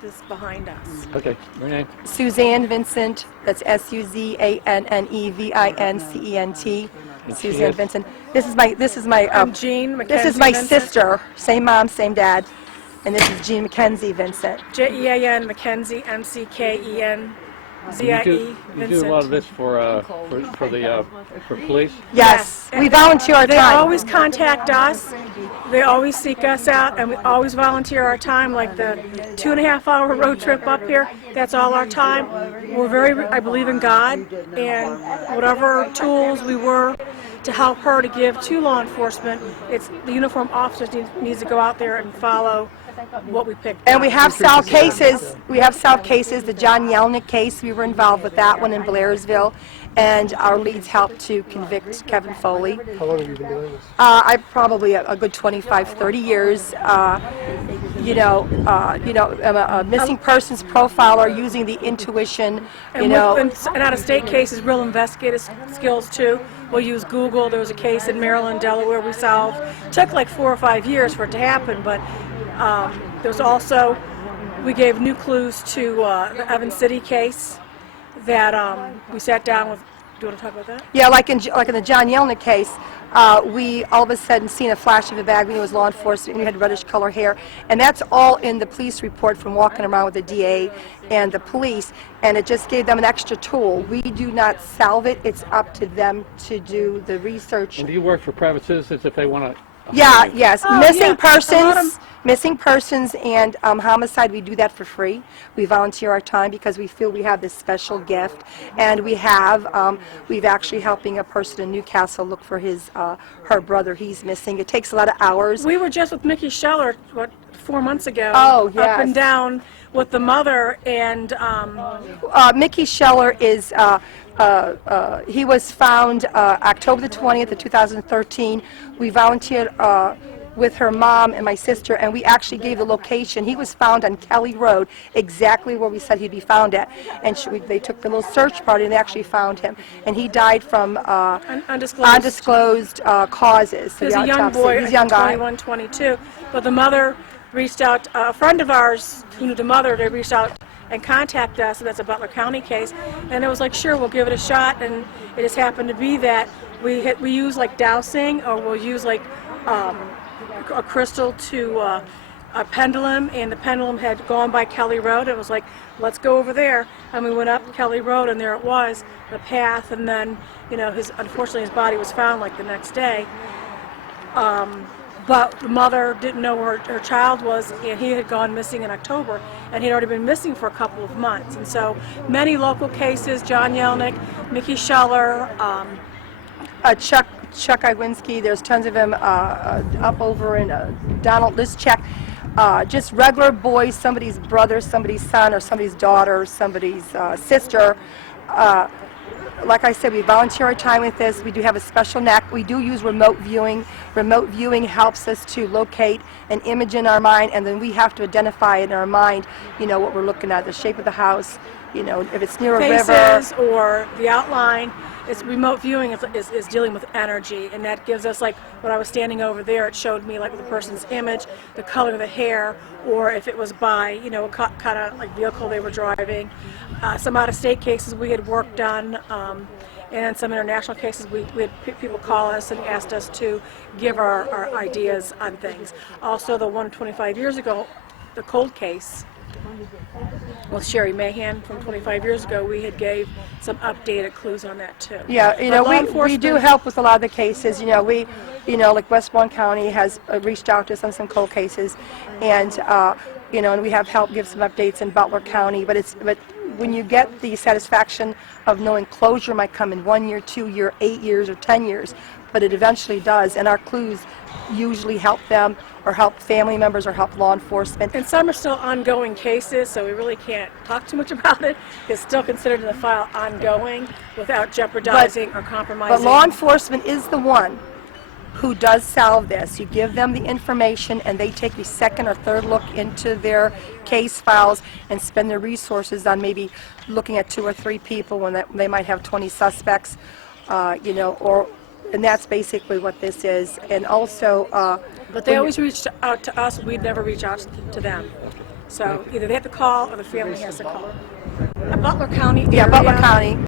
this behind us. Okay, your name? Suzanne Vincent, that's Suzanne-Vincent. Suzanne Vincent. This is my I'm Jean McKenzie this is my Vincent. sister, same mom, same dad, and this is Jean McKenzie Vincent. Jean McKenzie, McKenzie, You do a lot of this for police? Yes, we volunteer our They time. always contact us. They always seek us out, and we always volunteer our time. Like the 2.5-hour road trip up here, that's all our time. I believe in God, and whatever tools we were to help her to give to law enforcement, it's the uniformed officers needs to go out there and follow what we picked. And we have solved cases. We have solved cases. The John Yelnick case, we were involved with that one in Blairsville, and our leads helped to convict Kevin Foley. How long have you been doing this? I probably a good 25, 30 years. I'm a missing persons profiler using the intuition. And out-of-state cases, real investigative skills too. We'll use Google. There was a case in Maryland, Delaware we solved. It took like 4 or 5 years for it to happen, but there's also, we gave new clues to the Evans City case that we sat down with. Do you want to talk about that? Yeah, like in the John Yelnick case, we all of a sudden seen a flash of a bag. We knew it was law enforcement. We had reddish color hair, and that's all in the police report from walking around with the DA and the police, and it just gave them an extra tool. We do not solve it. It's up to them to do the research. And do you work for private citizens if they want to? Yes. Oh, Missing persons and homicide, we do that for free. We volunteer our time because we feel we have this special gift, and we've actually helping a person in Newcastle look for her brother. He's missing. It takes a lot of hours. We were just with Mickey Scheller, 4 months ago. Oh, yes. Up and down with the mother, and Mickey Scheller is, he was found October the 20th of 2013. We volunteered with her mom and my sister, and we actually gave the location. He was found on Kelly Road, exactly where we said he'd be found at. And they took the little search party, and they actually found him. And he died from undisclosed causes. He's a young boy, he's a young guy. 21, 22. But the mother reached out, a friend of ours who knew the mother, they reached out and contacted us, and that's a Butler County case. And it was like, sure, we'll give it a shot. And it just happened to be that we use like dowsing, or we'll use like a crystal to a pendulum, and the pendulum had gone by Kelly Road. It was like, let's go over there, and we went up Kelly Road, and there it was, the path, and then, unfortunately his body was found like the next day. But the mother didn't know where her child was, and he had gone missing in October, and he'd already been missing for a couple of months. And so many local cases, John Yelnick, Mickey Scheller, Chuck Iwinski, there's tons of them up over in Donald Liszczek. Just regular boys, somebody's brother, somebody's son, or somebody's daughter, somebody's sister. Like I said, we volunteer our time with this. We do have a special knack. We do use remote viewing. Remote viewing helps us to locate an image in our mind, and then we have to identify in our mind, what we're looking at, the shape of the house, if it's near a river. Faces or the outline. It's remote viewing is dealing with energy, and that gives us, like when I was standing over there, it showed me like the person's image, the color of the hair, or if it was by a kind of like vehicle they were driving. Some out-of-state cases we had worked on, and some international cases we had people call us and asked us to give our ideas on things. Also, the one 25 years ago, the cold case with Sherry Mahan from 25 years ago, we had gave some updated clues on that too. Yeah, we do help with a lot of the cases. Like Westbourne County has reached out to us on some cold cases, and and we have helped give some updates in Butler County. But when you get the satisfaction of knowing closure might come in 1 year, 2 year, 8 years, or 10 years, but it eventually does, and our clues usually help them, or help family members, or help law enforcement. And some are still ongoing cases, so we really can't talk too much about it. It's still considered in the file ongoing without jeopardizing or compromising. But law enforcement is the one who does solve this. You give them the information, and they take a second or third look into their case files and spend their resources on maybe looking at 2 or 3 people when they might have 20 suspects, and that's basically what this is. And also, but they always reached out to us. We'd never reach out to them. So either they have to call or the family has to call. Butler County area. Yeah, Butler County.